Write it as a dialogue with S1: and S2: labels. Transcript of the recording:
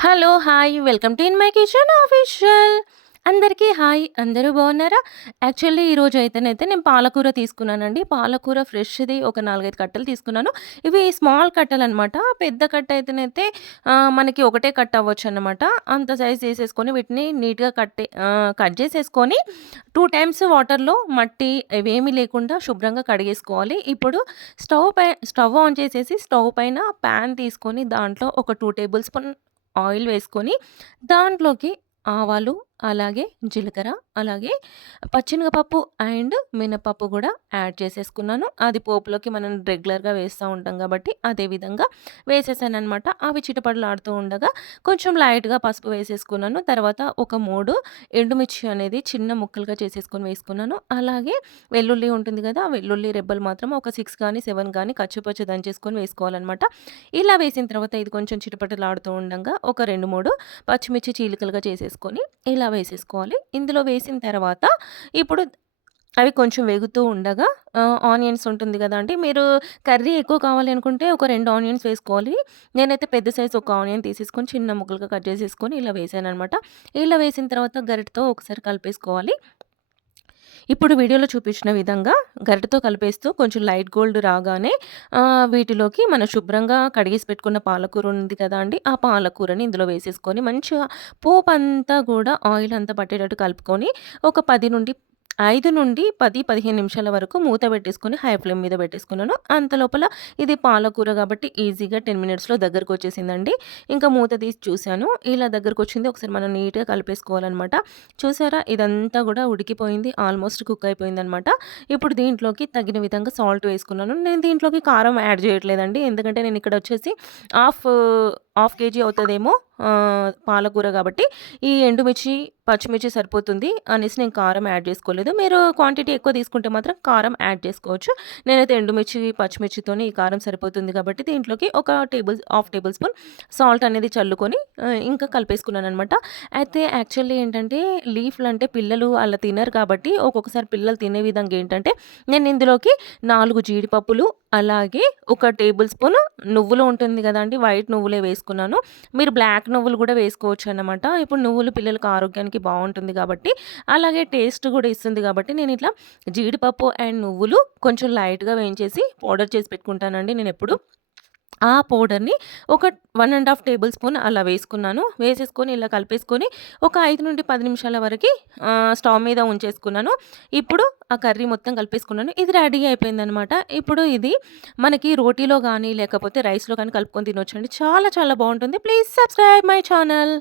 S1: Hello! Hi! Welcome to in my kitchen official. అందరికీ hi! అందరూ బాగున్నారా? యాక్చువల్లీ ఈరోజు అయితేనైతే నేను పాలకూర తీసుకున్నానండి. పాలకూర ఫ్రెష్‌ది ఒక 4, 5 కట్టలు తీసుకున్నాను. ఇవి స్మాల్ కట్టలనమాట. పెద్ద కట్ట అయితేనైతే మనకి ఒకటే కట్ అవ్వచ్చు అనమాట అంత సైజ్ చేసేసుకొని వీటిని నీట్‌గా కట్టే కట్ చేసేసుకొని టూ టైమ్స్ వాటర్‌లో మట్టి ఇవేమీ లేకుండా శుభ్రంగా కడిగేసుకోవాలి. ఇప్పుడు స్టవ్ పై స్టవ్ ఆన్ చేసేసి స్టవ్ పైన ప్యాన్ తీసుకొని దాంట్లో ఒక టూ టేబుల్ స్పూన్ ఆయిల్ వేసుకొని దాంట్లోకి ఆవాలు, అలాగే జీలకర్ర, అలాగే పచ్చినగపప్పు అండ్ మినపప్పు కూడా యాడ్ చేసేసుకున్నాను. అది పోపులోకి మనం రెగ్యులర్‌గా వేస్తూ ఉంటాం కాబట్టి అదే విధంగా వేసేసాననమాట. అవి చిటపటలాడుతూ ఉండగా కొంచెం లైట్‌గా పసుపు వేసేసుకున్నాను. తర్వాత ఒక మూడు ఎండుమిర్చి అనేది చిన్న ముక్కలుగా చేసేసుకొని వేసుకున్నాను. అలాగే వెల్లుల్లి ఉంటుంది కదా వెల్లుల్లి రెబ్బలు మాత్రం ఒక సిక్స్ కానీ సెవెన్ కానీ కచ్చుపచ్చు దంచేసుకొని వేసుకోవాలనమాట. ఇలా వేసిన తర్వాత ఇది కొంచెం చిటపటలాడుతూ ఉండగా ఒక 2, 3 పచ్చిమిర్చి చీలికలుగా చేసేసుకొని ఇలా వేసేసుకోవాలి. ఇందులో వేసిన తర్వాత ఇప్పుడు అవి కొంచెం వేగుతూ ఉండగా ఆనియన్స్ ఉంటుంది గదండీ! మీరు కర్రీ ఎక్కువ కావాలి అనుకుంటే ఒక రెండు ఆనియన్స్ వేసుకోవాలి. నేనైతే పెద్ద సైజ్ ఒక ఆనియన్ తీసేసుకొని చిన్న ముక్కలుగా కట్ చేసేసుకొని ఇలా వేసాను అనమాట ఇలా వేసిన తర్వాత గరిటెతో ఒకసారి కలిపేసుకోవాలి. ఇప్పుడు వీడియోలో చూపించిన విధంగా గరిటతో కలిపేస్తూ కొంచెం లైట్ గోల్డ్ రాగానే వీటిలోకి మనం శుభ్రంగా కడిగేసి పెట్టుకున్న పాలకూర ఉంది కదా అండి! ఆ పాలకూరని ఇందులో వేసేసుకొని మంచిగా పోప్ అంతా కూడా ఆయిల్ అంతా పట్టేటట్టు కలుపుకొని ఒక పది నుండి ఐదు నుండి 10, 15 నిమిషాల వరకు మూత పెట్టేసుకొని హై ఫ్లేమ్ మీద పెట్టేసుకున్నాను. అంతలోపల ఇది పాలకూర కాబట్టి ఈజీగా 10 మినిట్స్‌లో దగ్గరకొచ్చేసిందండి. ఇంకా మూత తీసి చూసాను. ఇలా దగ్గరకొచ్చింది. ఒకసారి మనం నీట్‌గా కలిపేసుకోవాలనమాట. చూసారా? ఇదంతా కూడా ఉడికిపోయింది. ఆల్మోస్ట్ కుక్ అయిపోయింది అనమాట ఇప్పుడు దీంట్లోకి తగిన విధంగా సాల్ట్ వేసుకున్నాను. నేను దీంట్లోకి కారం యాడ్ చేయట్లేదండి. ఎందుకంటే నేను ఇక్కడ వచ్చేసి హాఫ్ హాఫ్ కేజీ అవుతుందేమో పాలకూర కాబట్టి ఈ ఎండుమిర్చి, పచ్చిమిర్చి సరిపోతుంది అనేసి నేను కారం యాడ్ చేసుకోలేదు. మీరు క్వాంటిటీ ఎక్కువ తీసుకుంటే మాత్రం కారం యాడ్ చేసుకోవచ్చు. నేనైతే ఎండుమిర్చి, పచ్చిమిర్చితోని ఈ కారం సరిపోతుంది కాబట్టి దీంట్లోకి ఒక table half tablespoon salt అనేది చల్లుకొని ఇంకా కలిపేసుకున్నాను అనమాట అయితే యాక్చువల్లీ ఏంటంటే లీఫ్లు అంటే పిల్లలు అలా తినరు కాబట్టి ఒక్కొక్కసారి పిల్లలు తినే విధంగా ఏంటంటే నేను ఇందులోకి నాలుగు జీడిపప్పులు, అలాగే ఒక టేబుల్ స్పూన్ నువ్వులు ఉంటుంది కదండి వైట్ నువ్వులే వేసుకున్నాను. మీరు బ్లాక్ నువ్వులు కూడా వేసుకోవచ్చు అనమాట ఇప్పుడు నువ్వులు పిల్లలకి ఆరోగ్యానికి బాగుంటుంది కాబట్టి అలాగే టేస్ట్ కూడా ఇస్తుంది కాబట్టి నేను ఇట్లా జీడిపప్పు అండ్ నువ్వులు కొంచెం లైట్‌గా వేయించేసి పౌడర్ చేసి పెట్టుకుంటానండి నేను ఎప్పుడు ఆ పౌడర్‌ని ఒక one and half tablespoon అలా వేసుకున్నాను. వేసేసుకొని ఇలా కలిపేసుకొని ఒక 5-10 నిమిషాల వరకు స్టవ్ మీద ఉంచేసుకున్నాను. ఇప్పుడు ఆ కర్రీ మొత్తం కలిపేసుకున్నాను. ఇది రెడీ అయిపోయిందనమాట. ఇప్పుడు ఇది మనకి రోటీలో కానీ లేకపోతే రైస్‌లో కానీ కలుపుకొని తినొచ్చండి. చాలా చాలా బాగుంటుంది ప్లీజ్ సబ్స్క్రైబ్ మై ఛానల్.